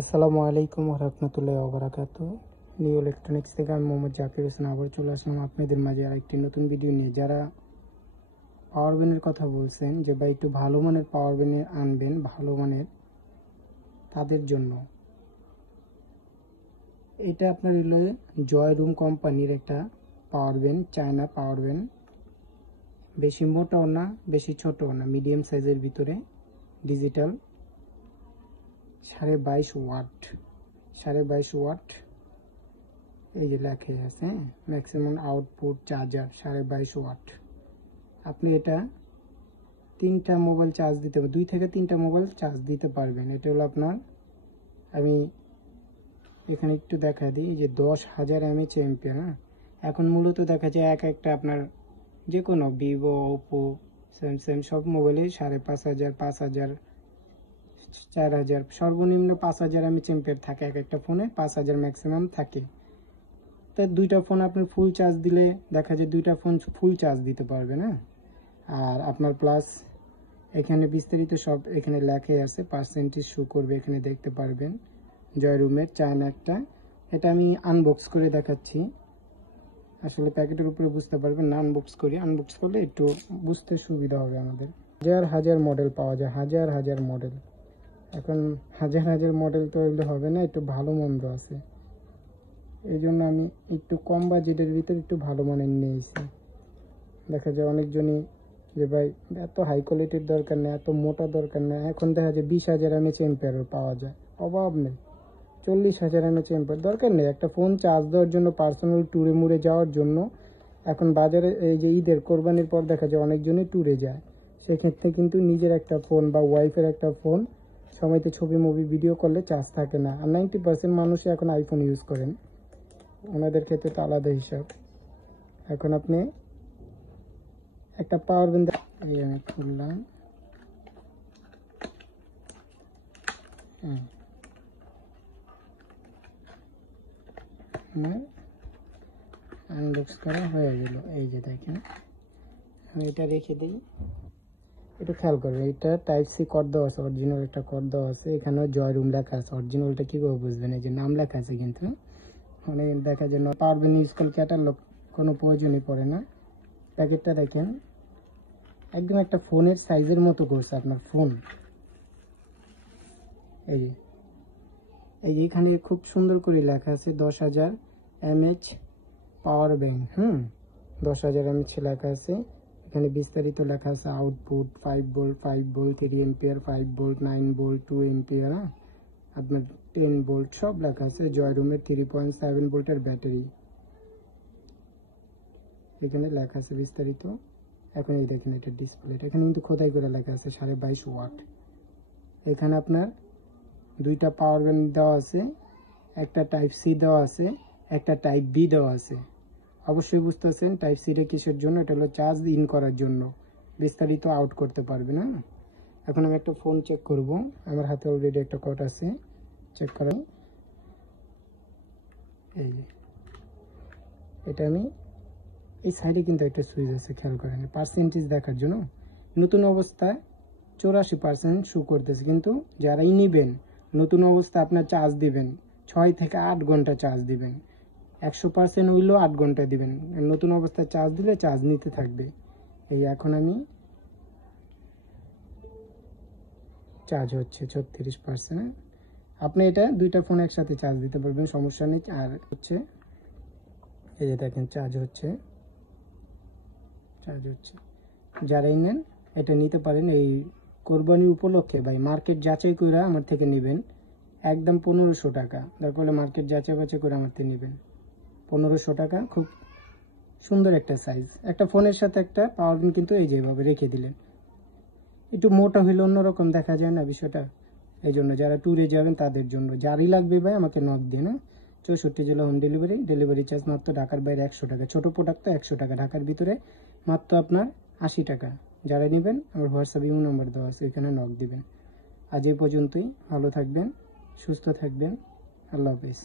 আসসালামু আলাইকুম রহমতুল্লাহ ওবরাকাতু। নিউ ইলেকট্রনিক্স থেকে আমি মোহাম্মদ জাকির হোসেন আবার চলে আসলাম আপনাদের মাঝে আরেকটি নতুন ভিডিও নিয়ে। যারা পাওয়ার ব্যানের কথা বলছেন যে ভাই একটু ভালো মানের পাওয়ার ব্যানে আনবেন, ভালো মানের, তাদের জন্য এটা আপনার হলো জয় রুম কোম্পানির একটা পাওয়ার ব্যান, চায়না পাওয়ার ব্যান। বেশি মোটাও না, বেশি ছোটও না, মিডিয়াম সাইজের ভিতরে, ডিজিটাল, 22.5 ওয়াট, 22.5 ওয়াট। এই যে লেখা আছে ম্যাক্সিমাম আউটপুট চার্জার 22.5 ওয়াট। আপনি এটা 3টা মোবাইল চার্জ দিতে পারবেন, 2 থেকে 3টা মোবাইল চার্জ দিতে পারবেন। এটা হলো আপনার, আমি এখানে একটু দেখা দিই যে 10,000 mAh এম্পিয়ার। হ্যাঁ, এখন মূলত দেখা যায় একটা আপনার যে কোনো ভিভো, ওপো, স্যামসাং সব মোবাইলে 5,500, 5,000, 4,000, সর্বনিম্ন 5,000 mAh এম্পিয়ার থাকে। একটা ফোনে 5,000 ম্যাক্সিমাম থাকে। তাই 2টা ফোন আপনি ফুল চার্জ দিলে দেখা যায় 2টা ফোন ফুল চার্জ দিতে পারবে না। আর আপনার প্লাস এখানে বিস্তারিত সব এখানে লেখাই আছে, পার্সেন্টেজ শো করবে, এখানে দেখতে পারবেন। জয় রুমের চায়না একটা, এটা আমি আনবক্স করে দেখাচ্ছি। আসলে প্যাকেটের উপরে বুঝতে পারবেন না, আনবক্স করলে একটু বুঝতে সুবিধা হবে আমাদের। হাজার মডেল পাওয়া যায়, হাজার মডেল। এখন হাজার মডেল তো এগুলো হবে না, একটু ভালো মন্দ আছে। এই জন্য আমি একটু কম বাজেটের ভিতরে একটু ভালো মানের নিয়েছি। দেখা যায় অনেকজনই যে ভাই এত হাই কোয়ালিটির দরকার নেই, এত মোটা দরকার নেই। এখন দেখা যায় 20,000 mAh এম্পিয়ার পাওয়া যায়, অভাব নেই। 40,000 mAh এম্পিয়ার দরকার নেই। একটা ফোন চার্জ দেওয়ার জন্য, পার্সোনাল ট্যুরে মুড়ে যাওয়ার জন্য। এখন বাজারে এই যে ঈদের কোরবানির পর দেখা যায় অনেকজনই ট্যুরে যায়, সেক্ষেত্রে কিন্তু নিজের একটা ফোন বা ওয়াইফের একটা ফোন সময়তে ছবি মুভি ভিডিও করলে চার্জ থাকে না। আর 90% মানুষই এখন আইফোন ইউজ করেন, ওনাদের ক্ষেত্রে তো আলাদা হিসাব। এখন আপনি একটা পাওয়ার ব্যাংক, এই আমি খুললাম, আনবক্স করা হয়ে গেল। এই যে দেখেন, আমি এটা রেখে দিই, একটু খেয়াল করবেন। এটা টাইপ সি কর্ড দেওয়া আছে, অরিজিনাল একটা কর্ড দেওয়া আছে। এখানেও জয় রুম লেখা আছে। অরিজিনালটা কীভাবে বুঝবেন? এই যে নাম লেখা আছে, কিন্তু মানে দেখা যায় পাওয়ার ব্যাংক ইউজ করলে ক্যাটালগ কোনো প্রয়োজনই পড়ে না। প্যাকেটটা দেখেন, একদম একটা ফোনের সাইজের মতো করছে আপনার ফোন। এই যে এখানে খুব সুন্দর করে লেখা আছে 10,000 mAh পাওয়ার ব্যাংক। 10,000 mAh লেখা আছে। এখানে বিস্তারিত লেখা আছে output 5 volt, 5 volt, 3 ampere, 5 volt, 9 volt, 2 ampere, আপনার 10 ভোল্ট সব লেখা আছে। জয় রুমের 3.7 ভোল্টের ব্যাটারি এখানে লেখা আছে বিস্তারিত। এখন এই দেখেন এটা ডিসপ্লেটা, এখানে কিন্তু খোদাই করে লেখা আছে 22.5 ওয়াট। এখানে আপনার 2টা পাওয়ার ব্যাংক দেওয়া আছে, একটা টাইপ সি দেওয়া আছে, একটা টাইপ বি দেওয়া আছে। অবশ্যই বুঝতেছেন টাইপ সিটা কিসের জন্য? এটা হলো চার্জ ইন করার জন্য, বিস্তারিত আউট করতে পারবে না। এখন আমি একটা ফোন চেক করব, আমার হাতে অলরেডি একটা কোড আছে, চেক করা। এই যে এটা আমি এই সাইডে কিন্তু একটা সুইচ আছে, খেয়াল করেন পার্সেন্টেজ দেখার জন্য। নতুন অবস্থায় 84% শো করতেছে, কিন্তু যারাই নেবেন নতুন অবস্থা আপনার চার্জ দিবেন 6 থেকে 8 ঘন্টা চার্জ দিবেন। 100% হইলেও 8 ঘন্টা দিবেন। নতুন অবস্থায় চার্জ দিলে চার্জ নিতে থাকবে। এই এখন আমি চার্জ হচ্ছে 36%। আপনি এটা 2টা ফোন একসাথে চার্জ দিতে পারবেন, সমস্যা নেই। আর হচ্ছে এই যে দেখেন চার্জ হচ্ছে। যারাই নেন এটা নিতে পারেন। এই কোরবানি উপলক্ষে ভাই মার্কেট যাচাই করে আমার থেকে নেবেন, একদম 1500 টাকা। দরকার হলে মার্কেট যাচাই বাছাই করে আমার থেকে নেবেন। 1500 টাকা, খুব সুন্দর একটা সাইজ। একটা ফোনের সাথে একটা পাওয়ার ব্যাংক কিন্তু এই যেভাবে রেখে দিলেন। একটু মোটা হইলে অন্যরকম দেখা যায় না বিষয়টা, এই জন্য যারা ট্যুরে যাবেন তাদের জন্য। যারই লাগবে ভাই আমাকে নক দিন। 64 জেলা হোম ডেলিভারি, ডেলিভারি চার্জ মাত্র ঢাকার বাইরে 100 টাকা, ছোটো প্রোডাক্ট তো 100 টাকা, ঢাকার ভিতরে মাত্র আপনার 80 টাকা। যারা নেবেন আমার হোয়াটসঅ্যাপ ইমো নাম্বার দেওয়া আছে, এখানে নক দিবেন। আজ এই পর্যন্তই। ভালো থাকবেন, সুস্থ থাকবেন, আল্লাহ হাফেজ।